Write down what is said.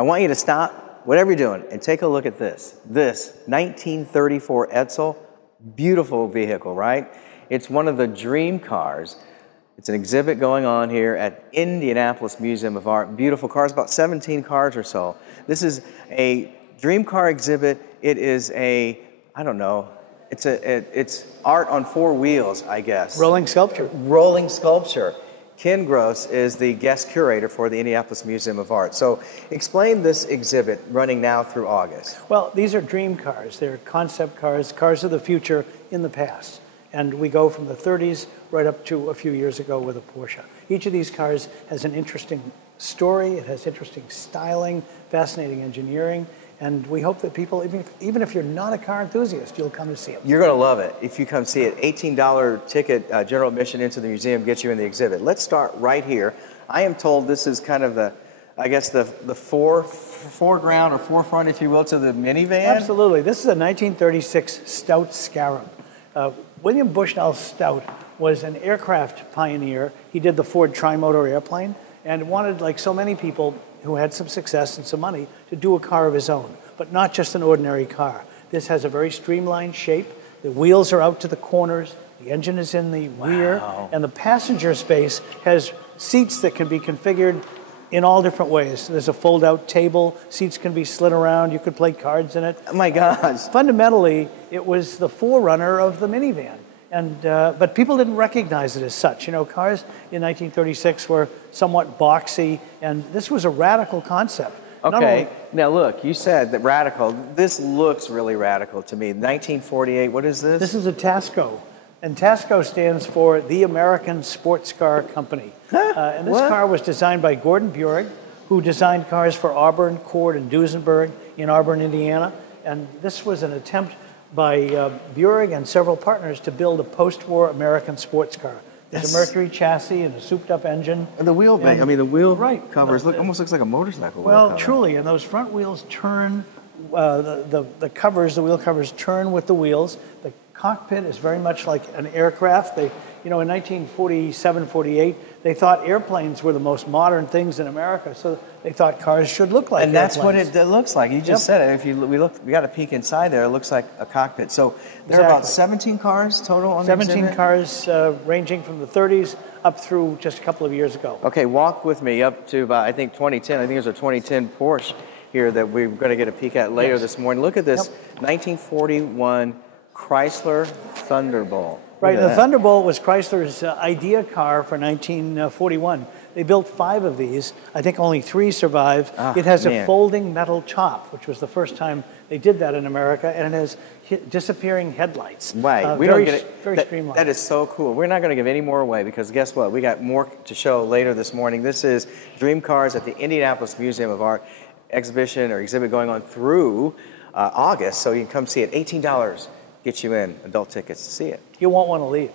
I want you to stop whatever you're doing and take a look at this. This 1934 Edsel, beautiful vehicle, right? It's one of the dream cars. It's an exhibit going on here at Indianapolis Museum of Art. Beautiful cars, about 17 cars or so. This is a dream car exhibit. It is a, I don't know, it's art on four wheels, I guess. Rolling sculpture. Rolling sculpture. Ken Gross is the guest curator for the Indianapolis Museum of Art. So explain this exhibit running now through August. Well, these are dream cars. They're concept cars, cars of the future in the past. And we go from the 30s right up to a few years ago with a Porsche. Each of these cars has an interesting story. It has interesting styling, fascinating engineering. And we hope that people, even if you're not a car enthusiast, you'll come to see them. You're going to love it if you come see it. $18 ticket, general admission into the museum gets you in the exhibit. Let's start right here. I am told this is kind of the, I guess, the foreground or forefront, if you will, to the minivan. Absolutely. This is a 1936 Stout Scarab. William Bushnell Stout was an aircraft pioneer. He did the Ford Trimotor airplane and wanted, like so many people who had some success and some money, to do a car of his own, but not just an ordinary car. This has a very streamlined shape. The wheels are out to the corners. The engine is in the rear. And the passenger space has seats that can be configured in all different ways. There's a fold-out table. Seats can be slid around. You could play cards in it. Oh my gosh. Fundamentally, it was the forerunner of the minivan. And, but people didn't recognize it as such. You know, cars in 1936 were somewhat boxy, and this was a radical concept. Okay, now look, you said that radical. This looks really radical to me. 1948, what is this? This is a Tasco. And Tasco stands for the American Sports Car Company. And this car was designed by Gordon Burig, who designed cars for Auburn, Cord, and Duesenberg in Auburn, Indiana. And this was an attempt by Burig and several partners to build a post-war American sports car. There's a Mercury chassis and a souped-up engine. And the wheel, I mean, the wheel covers almost looks like a motorcycle. Well, truly, and those front wheels turn. The wheel covers turn with the wheels. The cockpit is very much like an aircraft. They, you know, in 1947, 48, they thought airplanes were the most modern things in America, so they thought cars should look like airplanes. And that's what it looks like. You just said it. If we got a peek inside there, it looks like a cockpit. So there are about 17 cars total on the exhibit? 17 cars ranging from the 30s up through just a couple of years ago. Okay, walk with me up to about, I think, 2010. I think there's a 2010 Porsche here that we're going to get a peek at later this morning. Look at this 1941 Chrysler Thunderbolt. Right, the Thunderbolt was Chrysler's idea car for 1941. They built 5 of these. I think only 3 survive. It has a folding metal top, which was the first time they did that in America, and it has disappearing headlights. Right, we don't get it. Very streamlined. That is so cool. We're not going to give any more away because guess what? We got more to show later this morning. This is Dream Cars at the Indianapolis Museum of Art exhibition or exhibit going on through August, so you can come see it. $18 gets you in adult tickets to see it. You won't want to leave.